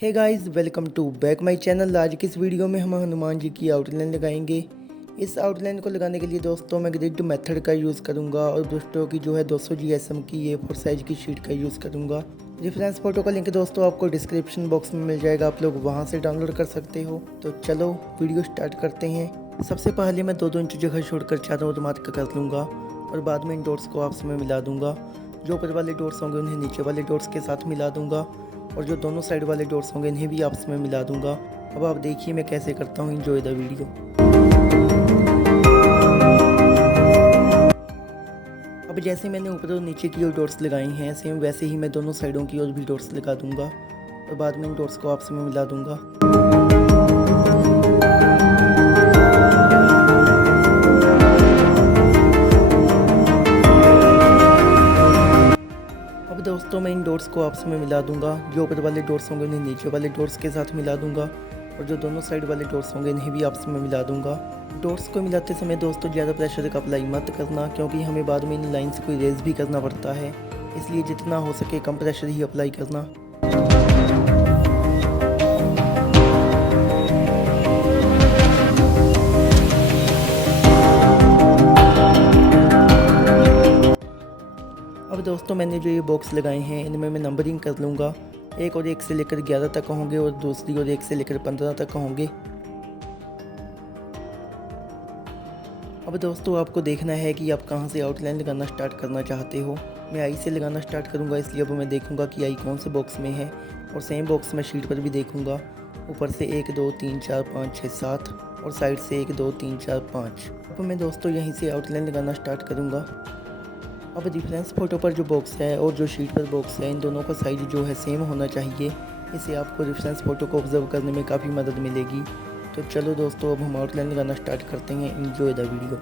Hey guys, welcome to back my channel. आज की इस वीडियो में हम हनुमान जी की आउटलाइन लगाएंगे। इस आउटलाइन को लगाने के लिए दोस्तों मैं ग्रिड मेथड का यूज़ करूंगा और ब्रुस्ट्रो की जो है 200 GSM की A4 साइज की शीट का यूज़ करूंगा। रेफरेंस फोटो का लिंक दोस्तों आपको डिस्क्रिप्शन बॉक्स में मिल जाएगा, आप लोग वहां से डाउनलोड कर सकते हो। तो चलो वीडियो स्टार्ट करते हैं। सबसे पहले मैं 2-2 इंच जगह छोड़कर चारों ओर मार्क कर लूँगा और बाद में इन डॉट्स को आपस में मिला दूंगा। जो ऊपर वाले डॉट्स होंगे उन्हें नीचे वाले डॉट्स के साथ मिला दूंगा और जो दोनों साइड वाले डॉट्स होंगे इन्हें भी आपस में मिला दूंगा। अब आप देखिए मैं कैसे करता हूँ। Enjoy the video. अब जैसे मैंने ऊपर और नीचे की ओर डॉट्स लगाए हैं, सेम वैसे ही मैं दोनों साइडों की ओर भी डॉट्स लगा दूंगा और बाद में इन डॉट्स को आपस में मिला दूंगा। अब दोस्तों मैं इन डॉट्स को आपस में मिला दूंगा। जो ऊपर वाले डॉट्स होंगे उन्हें नीचे वाले डॉट्स के साथ मिला दूंगा और जो दोनों साइड वाले डॉट्स होंगे इन्हें भी आपस में मिला दूंगा। डॉट्स को मिलाते समय दोस्तों ज़्यादा प्रेशर का अप्लाई मत करना, क्योंकि हमें बाद में इन लाइंस को इरेज भी करना पड़ता है, इसलिए जितना हो सके कम प्रेशर ही अप्लाई करना। अब दोस्तों मैंने जो ये बॉक्स लगाए हैं इनमें मैं नंबरिंग कर लूँगा। एक और 1 से लेकर 11 तक होंगे और दूसरी और 1 से लेकर 15 तक होंगे। अब दोस्तों आपको देखना है कि आप कहां से आउटलाइन लगाना स्टार्ट करना चाहते हो। मैं आई से लगाना स्टार्ट करूंगा, इसलिए अब मैं देखूंगा कि आई कौन से बॉक्स में है और सेम बॉक्स मैं शीट पर भी देखूंगा। ऊपर से 1 2 3 4 5 6 7 और साइड से 1 2 3 4 5। अब मैं दोस्तों यहीं से आउटलाइन लगाना स्टार्ट करूँगा। अब रेफरेंस फ़ोटो पर जो बॉक्स है और जो शीट पर बॉक्स है, इन दोनों का साइज जो है सेम होना चाहिए। इससे आपको रेफरेंस फ़ोटो को ऑब्जर्व करने में काफ़ी मदद मिलेगी। तो चलो दोस्तों अब हम आउटलाइन लगाना स्टार्ट करते हैं। Enjoy the video.